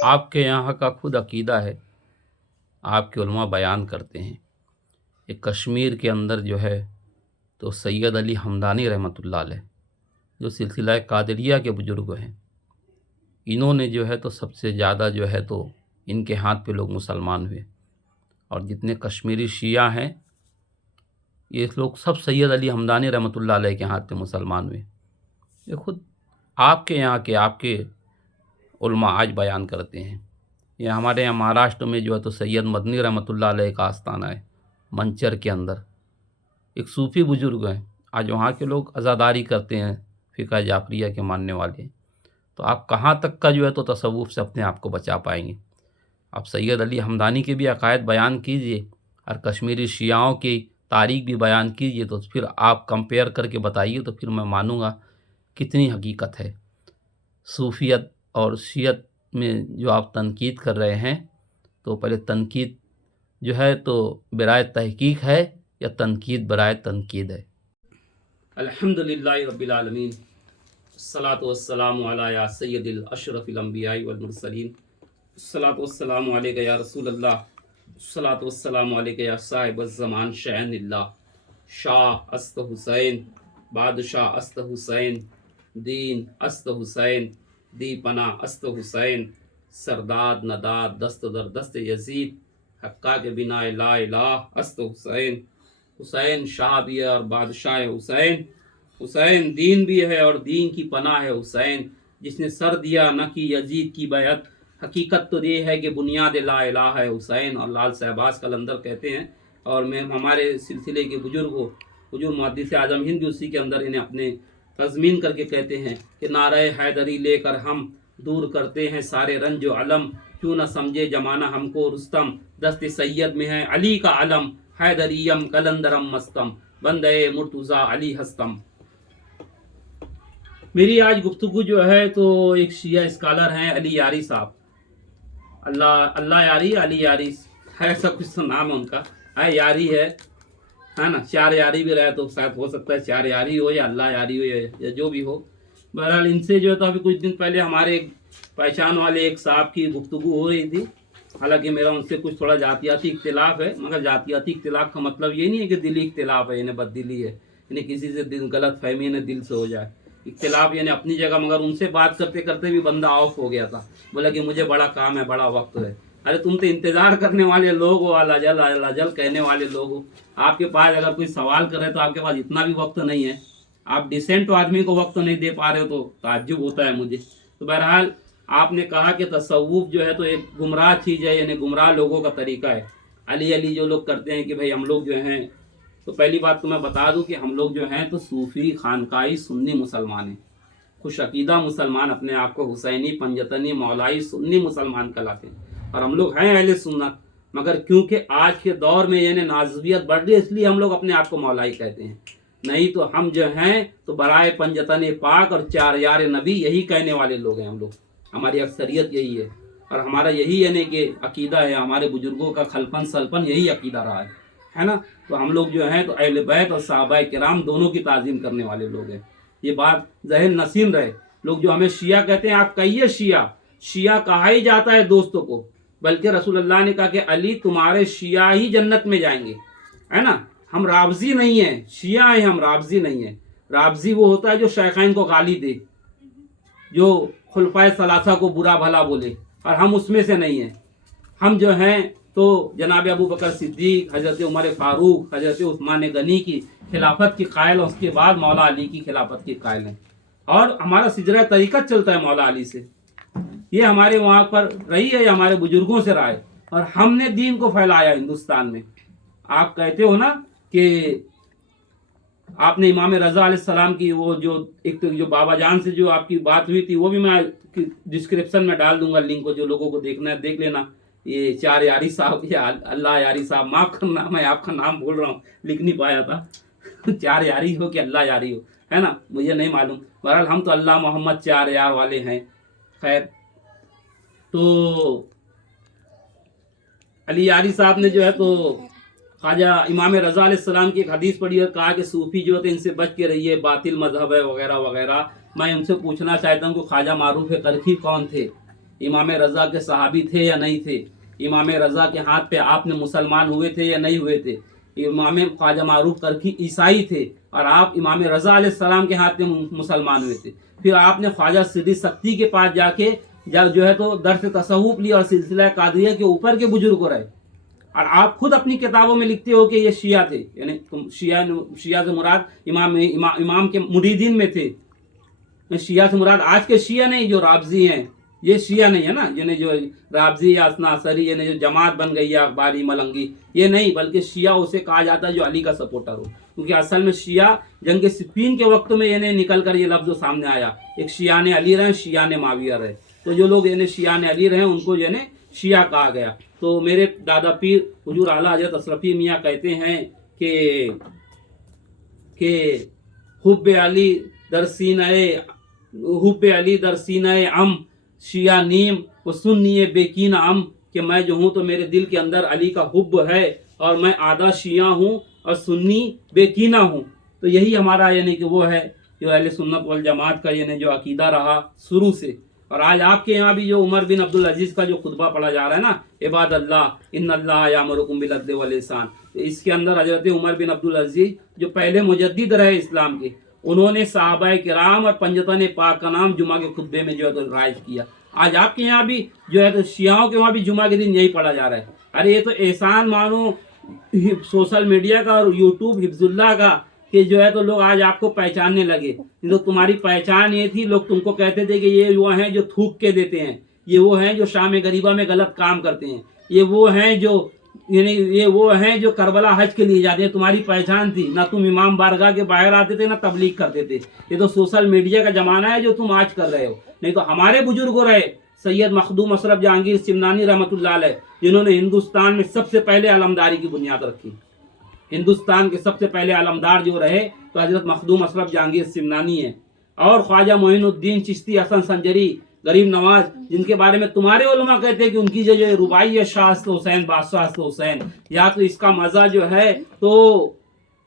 آپ کے یہاں کا خود عقیدہ ہے، آپ کے علماء بیان کرتے ہیں کہ کشمیر کے اندر جو ہے تو سید علی ہمدانی رحمۃ اللہ علیہ جو سلسلہ قادریہ کے بزرگ ہیں، انہوں نے جو ہے تو سب سے زیادہ جو ہے تو ان کے ہاتھ پہ لوگ مسلمان ہوئے، اور جتنے کشمیری شیعہ ہیں یہ لوگ سب سید علی ہمدانی رحمۃ اللہ علیہ کے ہاتھ پہ مسلمان ہوئے۔ یہ خود آپ کے یہاں کے آپ کے علماء آج بیان کرتے ہیں۔ یہ ہمارے یہاں مہاراشٹر میں جو ہے تو سید مدنی رحمۃ اللہ علیہ کا آستانہ ہے، منچر کے اندر ایک صوفی بزرگ ہیں، آج وہاں کے لوگ عزاداری کرتے ہیں، فقہ جعفریہ کے ماننے والے ہیں۔ تو آپ کہاں تک کا جو ہے تو تصوف سے اپنے آپ کو بچا پائیں گے؟ آپ سید علی ہمدانی کے بھی عقائد بیان کیجئے اور کشمیری شیعوں کی تاریخ بھی بیان کیجئے، تو پھر آپ کمپیئر کر کے بتائیے، تو پھر میں مانوں گا کتنی حقیقت ہے۔ صوفیت اور شیعت میں جو آپ تنقید کر رہے ہیں، تو پہلے تنقید جو ہے تو برائے تحقیق ہے یا تنقید برائے تنقید ہے؟ الحمدللہ رب العالمین، الصلاۃ والسلام علی سید الاشرف الانبیاء والمرسلین، الصلاۃ والسلام علیک یا رسول اللہ، الصلاۃ والسلام علیک یا صاحب الزمان شعین اللہ، شاہ است حسین، بادشاہ است حسین، دین است حسین، دی پناہ است حسین، سرداد نداد دست در دست یزید، حقا کے بنا لا الہ است حسین۔ حسین شاہ بھی ہے اور بادشاہ حسین، حسین دین بھی ہے اور دین کی پناہ ہے حسین، جس نے سر دیا نہ کی یزید کی بیعت، حقیقت تو یہ ہے کہ بنیاد لا الہ ہے حسین۔ اور لال صاحباز قلندر کہتے ہیں، اور میں ہمارے سلسلے کے بزرگ محدث اعظم ہند بھی اسی کے اندر انہیں اپنے تضمین کر کے کہتے ہیں کہ نعرہ حیدری لے کر ہم دور کرتے ہیں سارے رنج و علم، کیوں نہ سمجھے زمانہ ہم کو رستم، دست سید میں ہے علی کا علم، حیدریم قلندرم مستم، بندے مرتضیٰ علی ہستم۔ میری آج گفتگو جو ہے تو ایک شیعہ اسکالر ہیں علی یاری صاحب، اللہ یاری، علی یاری ہے، ایسا کچھ تو نام ہے ان کا، ہے یاری ہے نا، چار یاری بھی رہے تو شاید ہو سکتا ہے چار یاری ہو یا اللہ یاری ہو یا جو بھی ہو۔ بہرحال ان سے جو ہے تو ابھی کچھ دن پہلے ہمارے ایک پہچان والے ایک صاحب کی گفتگو ہو رہی تھی، حالانکہ میرا ان سے کچھ تھوڑا ذاتیاتی اختلاف ہے، مگر ذاتیاتی اختلاف کا مطلب یہ نہیں ہے کہ دلی اختلاف ہے، یعنی بد دلی ہے، یعنی کسی سے غلط فہمی نہ دل سے ہو جائے، اختلاف یعنی اپنی جگہ۔ مگر ان سے بات کرتے کرتے بھی بندہ آف ہو گیا تھا، بولا کہ مجھے بڑا کام ہے، بڑا وقت ہے۔ ارے تم تو انتظار کرنے والے لوگ ہو، الاجل کہنے والے لوگ ہو، آپ کے پاس اگر کوئی سوال کرے تو آپ کے پاس اتنا بھی وقت نہیں ہے، آپ ڈیسنٹ آدمی کو وقت نہیں دے پا رہے ہو، تو تعجب ہوتا ہے مجھے۔ تو بہرحال آپ نے کہا کہ تصوف جو ہے تو ایک گمراہ چیز ہے، یعنی گمراہ لوگوں کا طریقہ ہے۔ علی جو لوگ کرتے ہیں کہ بھئی ہم لوگ جو ہیں، تو پہلی بات تو میں بتا دوں کہ ہم لوگ جو ہیں تو صوفی خانقاہی سنی مسلمان ہیں، خوش عقیدہ مسلمان، اپنے آپ کو حسینی پنجتنی مولائی سنی مسلمان کہلاتے ہیں، اور ہم لوگ ہیں اہل سنت۔ مگر کیونکہ آج کے دور میں یعنی نازویت بڑھ رہی ہے، اس لیے ہم لوگ اپنے آپ کو مولائی کہتے ہیں، نہیں تو ہم جو ہیں تو برائے پنجتن پاک اور چار یار نبی یہی کہنے والے لوگ ہیں ہم لوگ، ہماری اکثریت یہی ہے، اور ہمارا یہی یعنی کہ عقیدہ ہے، ہمارے بزرگوں کا خلفن سلفن یہی عقیدہ رہا ہے نا۔ تو ہم لوگ جو ہیں تو اہل بیت اور صحابہ کرام دونوں کی تعظیم کرنے والے لوگ ہیں، یہ بات ذہن نشین رہے۔ لوگ جو ہمیں شیعہ کہتے ہیں، آپ کہیے شیعہ کہا ہی جاتا ہے دوستوں کو، بلکہ رسول اللہ نے کہا کہ علی تمہارے شیعہ ہی جنت میں جائیں گے، ہے نا۔ ہم رافضی نہیں ہیں، شیعہ ہیں ہم، رافضی نہیں ہیں۔ رافضی وہ ہوتا ہے جو شیخین کو گالی دے، جو خلفائے ثلاثہ کو برا بھلا بولے، اور ہم اس میں سے نہیں ہیں۔ ہم جو ہیں تو جناب ابو بکر صدیق، حضرت عمر فاروق، حضرت عثمان غنی کی خلافت کی قائل، اور اس کے بعد مولا علی کی خلافت کی قائل ہیں، اور ہمارا سجرہ طریقت چلتا ہے مولا علی سے، یہ ہمارے وہاں پر رہی ہے، یہ ہمارے بزرگوں سے رہا ہے، اور ہم نے دین کو پھیلایا ہندوستان میں۔ آپ کہتے ہو نا کہ آپ نے امام رضا علیہ السلام کی وہ جو بابا جان سے جو آپ کی بات ہوئی تھی، وہ بھی میں ڈسکرپشن میں ڈال دوں گا لنک کو، جو لوگوں کو دیکھنا ہے دیکھ لینا۔ یہ چار یاری صاحب یا اللہ یاری صاحب، معاف کرنا میں آپ کا نام بھول رہا ہوں، لکھ نہیں پایا تھا، چار یاری ہو کہ اللہ یاری ہو، ہے نا، مجھے نہیں معلوم۔ بہرحال ہم تو اللہ محمد چار یار والے ہیں۔ خیر، تو علی یاری صاحب نے جو ہے تو خواجہ امام رضا علیہ السلام کی ایک حدیث پڑھی اور کہا کہ صوفی جو ہوتے ہیں ان سے بچ کے رہیے، باطل مذہب ہے وغیرہ وغیرہ۔ میں ان سے پوچھنا چاہتا ہوں کہ خواجہ معروف کرخی کون تھے؟ इमाम रज़ा के सहाबी थे या नहीं थे, इमाम रज़ा के हाथ पे आपने मुसलमान हुए थे या नहीं हुए थे, इमाम ख्वाजा मारूफ करकी ईसाई थे और आप इमाम रज़ा अलैहिस्सलाम के हाथ में मुसलमान हुए थे। फिर आपने ख्वाजा सिद्दीक़ सक्ती के पास जाके जो है तो दर्स तसव्वुफ़ लिया और सिलसिला कादरिया के ऊपर के बुजुर्ग रहे। और आप खुद अपनी किताबों में लिखते हो कि ये शिया थे, यानी तुम शिया से मुराद इमाम के मुरीदीन में थे। शिया से मुराद आज के शिया नहीं जो राबजी हैं, ये शिया नहीं है ना, जिन्हें जो राबजी या असनासरी यानी जो जमात बन गई है अखबारी मलंगी, ये नहीं, बल्कि शिया उसे कहा जाता है जो अली का सपोर्टर हो। क्योंकि असल में शिया जंग सिफ़ीन के वक्त में यानी निकल कर ये लफ्ज़ सामने आया, एक शिया ने अली रहे, शिया ने माविया रहे। तो जो लोग यानी शिया ने अली रहे उनको यानी शिया कहा गया। तो मेरे दादा पीर हुजूर आला हज़रत अशरफी मियाँ कहते हैं कि हुब्बे अली दर सीने अम शिया नीम व सुन्नी बेकीन अम, कि मैं जो हूँ तो मेरे दिल के अंदर अली का हुब्ब है और मैं आधा शिया हूँ और सुन्नी बेकीना हूँ। तो यही हमारा यानी कि वो है जो अहले सुन्नत वल जमात का यानी जो अकीदा रहा शुरू से। और आज आपके यहाँ भी जो उमर बिन अब्दुल अजीज़ का जो खुतबा पढ़ा जा रहा है ना, इबादल्लाह इन्नल्लाह यामुरुकुम बिल अद्ल वल इहसान, तो इसके अंदर हज़रत उमर बिन अब्दुल अजीज़ जो पहले मुजद्दिद रहे इस्लाम के, उन्होंने सहाबाए किराम और पंजतन पाक का नाम जुमा के खुतबे में जो है तो राइज किया। आज आपके यहाँ भी जो है तो शियाओं के वहाँ भी जुमा के दिन यही पढ़ा जा रहा है। अरे ये तो एहसान मानो सोशल मीडिया का और यूट्यूब हिफ्जुल्लाह का कि जो है तो लोग आज आपको पहचानने लगे। तो तुम्हारी पहचान ये थी, लोग तुमको कहते थे कि ये वो हैं जो थूक के देते हैं, ये वो हैं जो शाम गरीबा में गलत काम करते हैं, ये वो हैं जो यानी ये वो हैं जो करबला हज के लिए जाते हैं। तुम्हारी पहचान थी ना, तुम इमाम बारगाह के बाहर आते थे ना तबलीग करते थे। ये तो सोशल मीडिया का जमाना है जो तुम आज कर रहे हो। नहीं तो हमारे बुजुर्ग रहे सैयद मखदूम अशरफ जहांगीर सिमनानी रहमतुल्लाह अलैह, जिन्होंने हिंदुस्तान में सबसे पहले अलमदारी की बुनियाद रखी। हिंदुस्तान के सबसे पहले अलमदार जो रहे तो हजरत मखदूम अशरफ जहांगीर सिमनानी है। और ख्वाजा मोइनुद्दीन चिश्ती हसन संजरी गरीब नवाज, जिनके बारे में तुम्हारे उलमा कहते हैं कि उनकी जो रुबाई है शाहस्त हुसैन बादशाह हुसैन, या तो इसका मज़ा जो है तो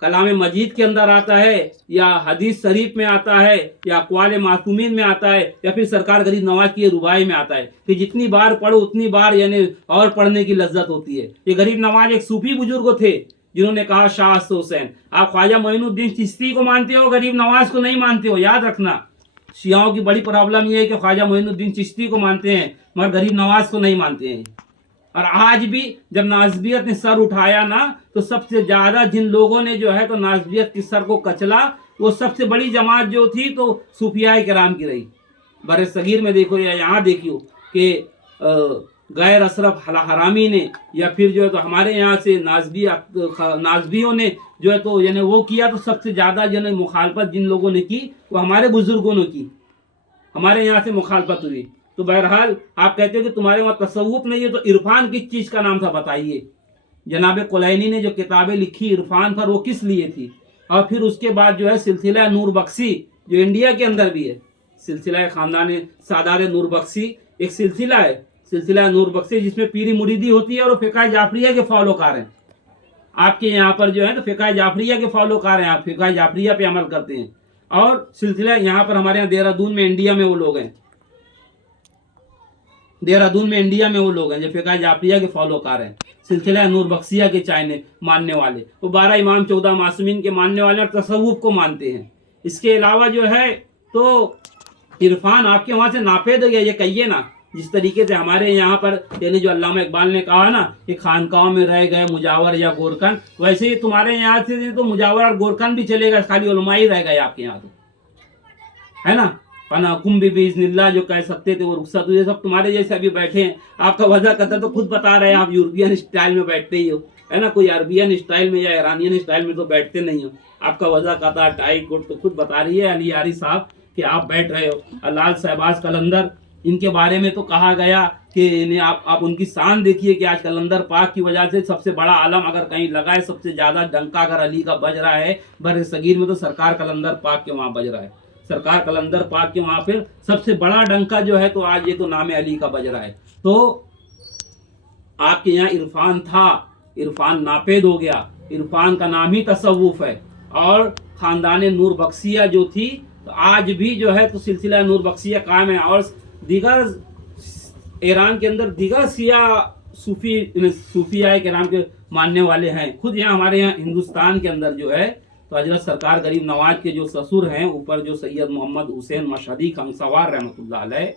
कलाम मजीद के अंदर आता है या हदीस शरीफ में आता है या अक़वाल मासूमीन में आता है या फिर सरकार गरीब नवाज की रुबाई में आता है कि जितनी बार पढ़ो उतनी बार यानी और पढ़ने की लज्जत होती है। ये गरीब नवाज एक सूफी बुजुर्ग थे जिन्होंने कहा शाहस्त हुसैन। आप ख्वाजा मोइनुद्दीन चिश्ती को मानते हो, गरीब नवाज को नहीं मानते हो। याद रखना, शियाओं की बड़ी प्रॉब्लम ये है कि ख्वाजा मोइनुद्दीन चिश्ती को मानते हैं मगर गरीब नवाज को नहीं मानते हैं। और आज भी जब नाज़बियत ने सर उठाया ना, तो सबसे ज़्यादा जिन लोगों ने जो है तो नाज़बियत के सर को कचला, वो सबसे बड़ी जमात जो थी तो सूफियाए किराम की रही। बर सगीर में देखो या यहाँ देखियो कि गैर अशरफ हरामी ने या फिर जो है तो हमारे यहाँ से नाज़बियों ने जो है तो यानी वो किया, तो सबसे ज़्यादा जो है मुखालफत जिन लोगों ने की वो हमारे बुजुर्गों ने की, हमारे यहाँ से मुखालफत हुई। तो बहरहाल आप कहते हो कि तुम्हारे वहाँ तसव्वुफ नहीं है, तो इरफान किस चीज़ का नाम था बताइए। जनाब कुलैनी ने जो किताबें लिखी इरफान पर वो किस लिए थी। और फिर उसके बाद जो है सिलसिला नूर बख्शी जो इंडिया के अंदर भी है, सिलसिला ख़ानदान सादात नूर बख्शी एक सिलसिला है, सिलसिला नूर बख्शी, जिसमें पीरी मुरीदी होती है और वो फ़िक़्ह जाफरिया के फॉलोकार हैं। आपके यहाँ पर जो है तो फ़िक़्ह जाफरिया के फॉलोकार हैं, आप फ़िक़्ह जाफरिया पे अमल करते हैं। और सिलसिला यहाँ पर हमारे यहाँ देहरादून में इंडिया में वो लोग हैं, देहरादून में इंडिया में वो लोग हैं जो फ़िक़्ह जाफरिया के फॉलोकार हैं, सिलसिला नूर बख्शिया के चाहने मानने वाले। वो 12 इमाम 14 मासूमीन के मानने वाले और तसव्वुफ़ को मानते हैं। इसके अलावा जो है तो इरफान आपके वहाँ से नाफेद हो गया, ये कहिए ना। जिस तरीके से हमारे यहाँ पर यानी जो अल्लामा इकबाल ने कहा ना कि खानकाहों में रह गए मुजावर या गोरखन, वैसे ही तुम्हारे यहाँ से तो मुजावर और गोरखन भी चलेगा, खाली उलमा ही रह गए आपके यहाँ, तो है ना। पना कुंभी बिइज़्निल्लाह जो कह सकते थे वो रुखसत हुए, सब तुम्हारे जैसे अभी बैठे हैं। आपका वजह करता तो खुद बता रहे हैं, आप यूरोपियन स्टाइल में बैठते ही हो, है ना, कोई अरबियन स्टाइल में या ईरानियन स्टाइल में तो बैठते नहीं हो। आपका वजह करता टाई कोट तो खुद बता रही है अली यारी साहब कि आप बैठ रहे हो। लाल शहबाज कलंदर, इनके बारे में तो कहा गया कि इन्हें आप उनकी शान देखिए कि आज कलंदर पाक की वजह से सबसे बड़ा आलम अगर कहीं लगा है, सबसे ज़्यादा डंका अगर अली का बज रहा है बर सगीर में, तो सरकार कलंदर पाक के वहाँ बज रहा है। सरकार कलंदर पाक के वहाँ पर सबसे बड़ा डंका जो है तो आज ये तो नाम अली का बज रहा है। तो आपके यहाँ इरफान था, इरफान नापेद हो गया, इरफान का नाम ही तसव्वुफ है। और ख़ानदान नूर बख्शिया जो थी तो आज भी जो है तो सिलसिला नूर बख्शिया कायम है। और दीगर ईरान के अंदर दिगर सिया सूफिया करام के मानने वाले हैं। खुद यहाँ हमारे यहाँ हिंदुस्तान के अंदर जो है तो हजरत सरकार गरीब नवाज के जो ससुर हैं ऊपर जो सैयद मोहम्मद हुसैन मशहदी खंगसवार रहमतुल्लाह अलैह,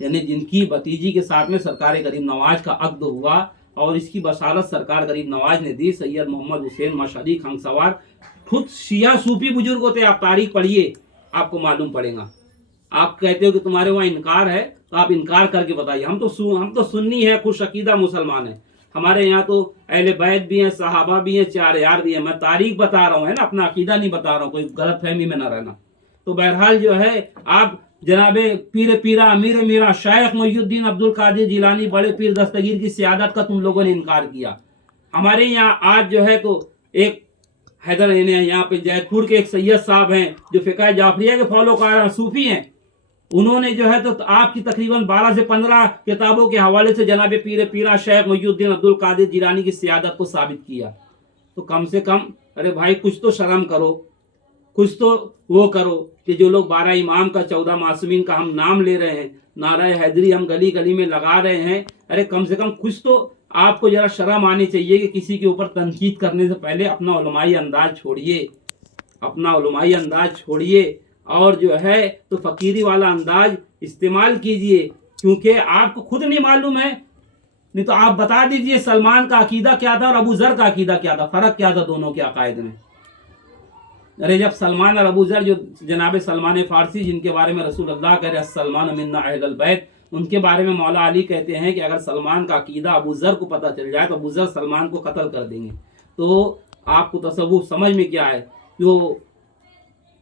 यानी जिनकी भतीजी के साथ में सरकार गरीब नवाज का अक्द हुआ और इसकी बशारत सरकार गरीब नवाज ने दी। सैयद मोहम्मद हुसैन मशहदी खंगसवार खुद शिया सूफी बुजुर्ग होते, आप तारीख पढ़िए आपको मालूम पड़ेगा। आप कहते हो कि तुम्हारे वहाँ इनकार है तो आप इनकार करके बताइए। हम तो सुन्नी है, खुश अकीदा मुसलमान है। हमारे यहाँ तो अहले बैत भी हैं, सहाबा भी हैं, चार यार भी हैं। मैं तारीख बता रहा हूँ, है ना, अपना अकीदा नहीं बता रहा हूँ, कोई गलत फहमी में ना रहना। तो बहरहाल जो है आप जनाबे पीरा अमीर मीरा शेख मुहीउद्दीन अब्दुल कादिर जिलानी बड़े पीर दस्तगीर की सियादत का तुम लोगों ने इनकार किया। हमारे यहाँ आज जो है तो एक हैदर यहाँ पे जैतपुर के एक सैयद साहब हैं जो फ़िक़्ह जाफरिया के फॉलो कर सूफी हैं। उन्होंने जो है तो आपकी तकरीबन 12 से 15 किताबों के हवाले से जनाब पीरा शेख मुहीउद्दीन अब्दुल कादिर जिलानी की सियादत को साबित किया। तो कम से कम अरे भाई कुछ तो शर्म करो, कुछ तो वो करो कि जो लोग 12 इमाम का 14 मासूमीन का हम नाम ले रहे हैं, नारा हैदरी हम गली गली में लगा रहे हैं, अरे कम से कम कुछ तो आपको जरा शर्म आनी चाहिए कि किसी के ऊपर तनकीद करने से पहले अपना उलमाई अंदाज छोड़िए, अपना उलमाई अंदाज छोड़िए और जो है तो फकीरी वाला अंदाज इस्तेमाल कीजिए, क्योंकि आपको खुद नहीं मालूम है। नहीं तो आप बता दीजिए सलमान का अकीदा क्या था और अबू जर का अकीदा क्या था, फर्क क्या था दोनों के अकायद में। अरे जब सलमान और अबू जर जो जनाब सलमान फारसी जिनके बारे में रसूल अल्लाह कह रहे सलमान मिन्ना अहलुल बैत, उनके बारे में मौला अली कहते हैं कि अगर सलमान का अकीदा अबू जर को पता चल जाए तो अबू जर सलमान को कत्ल कर देंगे। तो आपको तसव्वुफ समझ में क्या है, जो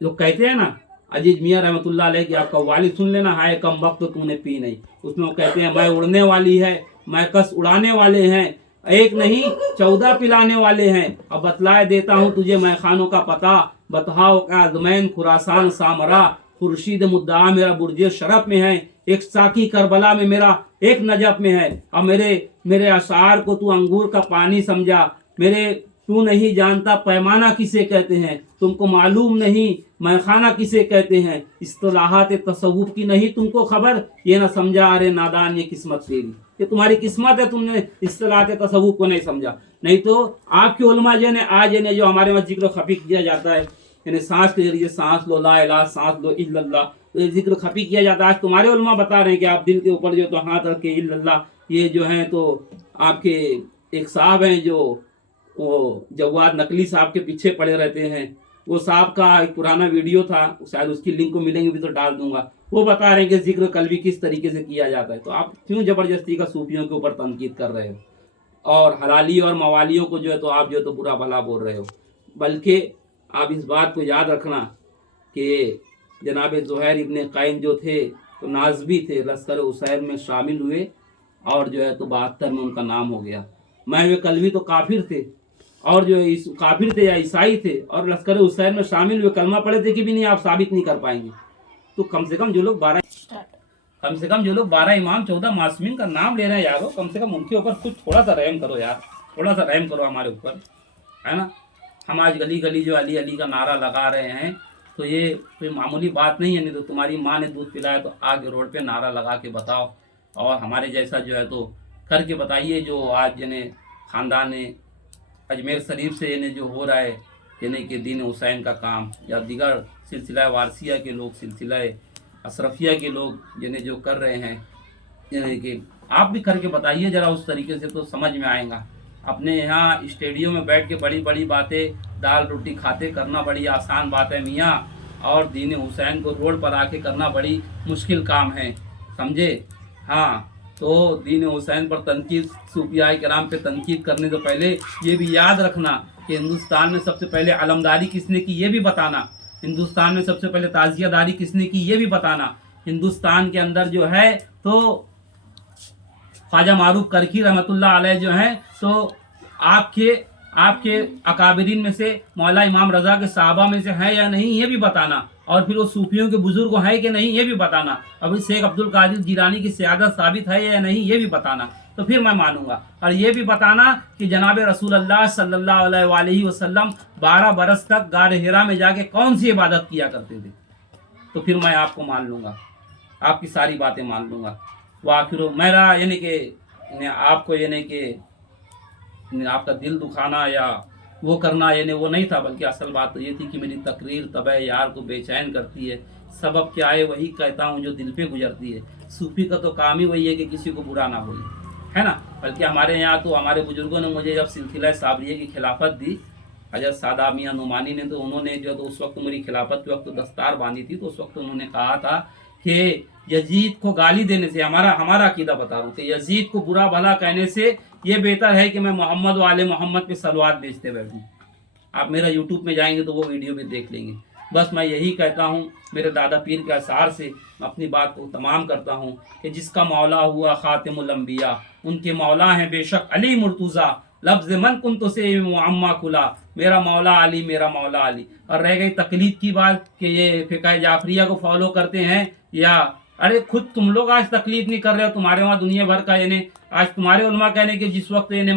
कहते हैं ना अजीज मियाँ रहमतुल्लाह अलैह की आपका वालिद सुन लेना, हाय कम वक्त तो तूने पी नहीं, उसमें वो कहते हैं मैं उड़ने वाली है, मैं कस उड़ाने वाले हैं, एक नहीं 14 पिलाने वाले हैं। अब बतलाए देता हूँ तुझे मैं खानों का पता, बताओ का अजमैन खुरासान सामरा, खुर्शीद मुद्दा मेरा बुर्ज शरफ में है, एक साकी करबला में मेरा एक नजफ में है। अब मेरे अशार को तू अंगूर का पानी समझा, मेरे तू नहीं जानता पैमाना किसे कहते हैं, तुमको मालूम नहीं मैखाना किसे कहते हैं, इस्तिलाहात तसव्वुफ की नहीं तुमको खबर, ये ना समझा अरे नादान ये किस्मत तेरी, ये तुम्हारी किस्मत है तुमने इस्तिलाहात तसव्वुफ को नहीं समझा। नहीं तो आपके उलमा जो है आज जो हमारे वहाँ जिक्र खफी किया जाता है, यानी सांस के जरिए सांस लो ला इलाहा सांस लो इल्लल्लाह, तो जिक्र खफी किया जाता है। आज तुम्हारे उलमा बता रहे हैं कि आप दिल के ऊपर जो तो हाथ रख के इल्लल्लाह, ये जो है तो आपके एक साहब हैं जो वो जवाद नकली साहब के पीछे पड़े रहते हैं, वो साहब का एक पुराना वीडियो था, शायद उसकी लिंक को मिलेंगे भी तो डाल दूंगा, वो बता रहे हैं कि जिक्र कल्बी किस तरीके से किया जाता है। तो आप क्यों ज़बरदस्ती का सूफियों के ऊपर तनकीद कर रहे हो और हलाली और मवालियों को जो है तो आप जो है तो बुरा भला बोल रहे हो। बल्कि आप इस बात को याद रखना कि जनाब ज़ुहैर इब्न क़ैन जो थे तो नाज़बी थे, लश्कर हुसैन में शामिल हुए और जो है तो 72 में उनका नाम हो गया। मैं वे कलवी तो काफिर थे और जो काफिर थे या ईसाई थे और लश्कर हुसैन में शामिल हुए, कलमा पढ़े थे कि भी नहीं आप साबित नहीं कर पाएंगे। तो कम से कम जो लोग 12 इमाम 14 मासूमीन का नाम ले रहे हैं यारो, कम से कम उनके ऊपर कुछ थोड़ा सा रहम करो यार, थोड़ा सा रहम करो हमारे ऊपर, है ना। हम आज गली गली जो अली अली का नारा लगा रहे हैं तो ये कोई मामूली बात नहीं है। नहीं तो तुम्हारी माँ ने दूध पिलाया तो आगे रोड पे नारा लगा के बताओ और हमारे जैसा जो है तो करके बताइए। जो आज जिन्हें ख़ानदान अजमेर शरीफ से यानी जो हो रहा है यानी कि दीन हुसैन का काम, या दिगर सिलसिला वारसिया के लोग, सिलसिला अशरफिया के लोग जिन्हें जो कर रहे हैं, यानी कि आप भी करके बताइए ज़रा उस तरीके से, तो समझ में आएगा। अपने यहाँ स्टेडियम में बैठ के बड़ी बड़ी बातें दाल रोटी खाते करना बड़ी आसान बात है मियाँ, और दीन हुसैन को रोड पर आके करना बड़ी मुश्किल काम है, समझे। हाँ, तो दीन हुसैन पर तनकीद, सूफियाए किराम पे तनकीद करने से पहले ये भी याद रखना कि हिंदुस्तान में सबसे पहले अलमदारी किसने की ये भी बताना, हिंदुस्तान में सबसे पहले ताजियादारी किसने की ये भी बताना। हिंदुस्तान के अंदर जो है तो ख्वाजा मारूफ करखी रहमतुल्लाह अलैह जो हैं तो आपके अकाबरीन में से मौला इमाम रज़ा के साहबा में से है या नहीं ये भी बताना, और फिर वो सूफियों के बुजुर्ग हैं कि नहीं ये भी बताना, अभी शेख अब्दुल कादिर जिलानी की सियादत साबित है या नहीं ये भी बताना, तो फिर मैं मानूंगा। और ये भी बताना कि जनाब रसूल अल्लाह सल्लल्लाहु अलैहि वसल्लम 12 बरस तक गार हिरा में जाके कौन सी इबादत किया करते थे, तो फिर मैं आपको मान लूँगा, आपकी सारी बातें मान लूँगा। वाखिर मेरा यानी कि आपको यानी कि आपका दिल दुखाना या वो करना यानी वो नहीं था, बल्कि असल बात तो ये थी कि मेरी तकरीर तबे यार को बेचैन करती है। सबब क्या है वही कहता हूँ जो दिल पे गुजरती है। सूफी का तो काम ही वही है कि किसी को बुरा ना बोले, है ना। बल्कि हमारे यहाँ तो हमारे बुजुर्गों ने मुझे जब सिलसिला साबरिया की खिलाफत दी, हजरत सादा मियाँ नुमानी ने, तो उन्होंने जो तो उस वक्त मेरी खिलाफत के वक्त तो दस्तार बांधी थी, तो उस वक्त उन्होंने कहा था कि यजीद को गाली देने से, हमारा हमारा अकीदा बता रहा हूँ, कि यजीद को बुरा भला कहने से ये बेहतर है कि मैं मोहम्मद वाले मोहम्मद पे सलवात बेचते बैठूँ। आप मेरा यूट्यूब में जाएंगे तो वो वीडियो भी देख लेंगे। बस मैं यही कहता हूँ, मेरे दादा पीर के असार से मैं अपनी बात को तमाम करता हूँ कि जिसका मौला हुआ खातिमुल अंबिया, उनके मौला हैं बेशक अली मुर्तुज़ा, लफ्ज़ मन कुन तो से मुअम्मा खुला, मेरा मौला अली मेरा मौला अली। और रह गई तकलीद की बात कि ये फ़िक़्ह जाफरिया को फॉलो करते हैं, या अरे खुद तुम लोग आज तकलीद नहीं कर रहे हो, तुम्हारे वहाँ दुनिया भर का यानी आज तुम्हारे उलमा कहने कि जिस वक्त यानी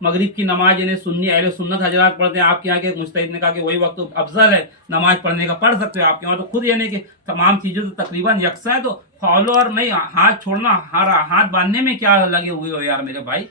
मगरिब की नमाज यानी सुन्नी अहले सुन्नत हजरात पढ़ते हैं, आपके यहाँ के मुजतहिद ने कहा कि वही वक्त तो अफजल है नमाज पढ़ने का, पढ़ सकते हो। आपके वहाँ तो खुद यानी कि तमाम चीज़ें तो तकरीबन यकसा है, तो फॉलो और नहीं हाथ छोड़ना, हाथ बांधने में क्या लगे हुए हो यार मेरे भाई।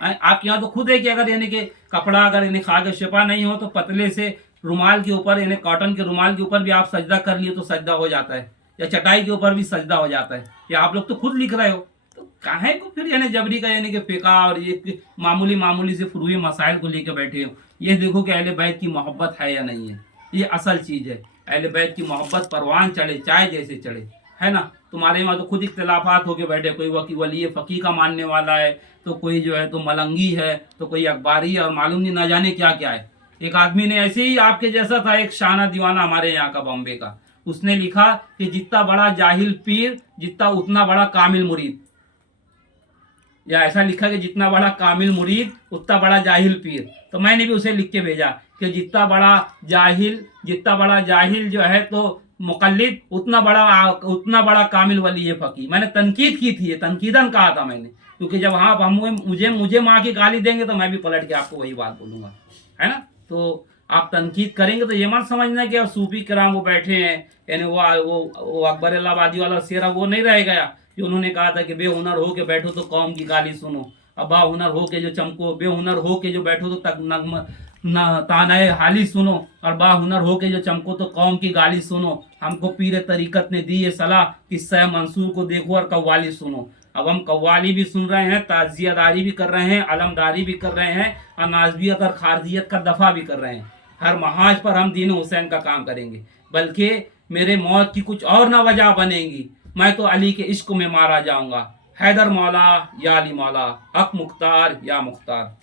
आपके यहाँ तो खुद है कि अगर यानी कि कपड़ा अगर यानी खा के शिपा नहीं हो तो पतले से रुमाल के ऊपर यानी कॉटन के रुमाल के ऊपर भी आप सजदा कर लिए तो सजदा हो जाता है, या चटाई के ऊपर भी सजदा हो जाता है। या आप लोग तो खुद लिख रहे हो, तो काहे को फिर यानी जबरी का यानी कि फ़िक़्ह और ये मामूली से फुरूई मसाइल को लेकर बैठे हो। ये देखो कि अहले बैत की मोहब्बत है या नहीं है, ये असल चीज़ है। अहले बैत की मोहब्बत परवान चढ़े चाहे जैसे चढ़े, है ना। तुम्हारे वहाँ तो खुद इख्तिलाफात होके बैठे, कोई वली फ़कीह का मानने वाला है, तो कोई जो है तो मलंगी है, तो कोई अखबारी है, और मालूम नहीं ना जाने क्या क्या है। एक आदमी ने ऐसे ही आपके जैसा था, एक शाना दीवाना हमारे यहाँ का बॉम्बे का, उसने लिखा कि जितना बड़ा जाहिल पीर जितना उतना बड़ा कामिल मुरीद, या ऐसा लिखा कि जितना बड़ा कामिल मुरीद उतना बड़ा जाहिल पीर। तो मैंने भी उसे लिख के भेजा कि जितना बड़ा जाहिल जो है तो मुकल्लिद उतना बड़ा कामिल वली फ़कीह। मैंने तनकीद की थी, तनकीदन कहा था मैंने, क्योंकि जब हाँ हम मुझे माँ की गाली देंगे तो मैं भी पलट के आपको वही बात बोलूँगा, है ना। तो आप तनकीद करेंगे तो ये मत समझना कि अब सूफी कराम वो बैठे हैं, यानी वो अकबर इलाहाबादी वाला शेरा वो नहीं रह गया जो उन्होंने कहा था कि बेहुनर हो के बैठो तो कौम की गाली सुनो, अब बाहुनर हो के जो चमको, बेहुनर हो के जो बैठो तो तक तानाए हाली सुनो, और बाहुनर हो के जो चमको तो कौम की गाली सुनो। हमको पीर तरीकत ने दी ये सलाह, किस्सा मंसूर को देखो और कव्वाली सुनो। अब हम कव्वाली भी सुन रहे हैं, ताजियादारी भी कर रहे हैं, अलमदारी भी कर रहे हैं, और नाज़बियत और खारजियत का दफ़ा भी कर रहे हैं। हर महाज पर हम दीन हुसैन का काम करेंगे, बल्कि मेरे मौत की कुछ और ना वजह बनेगी, मैं तो अली के इश्क में मारा जाऊंगा। हैदर मौला या अली मौला, हक मुख्तार या मुख्तार।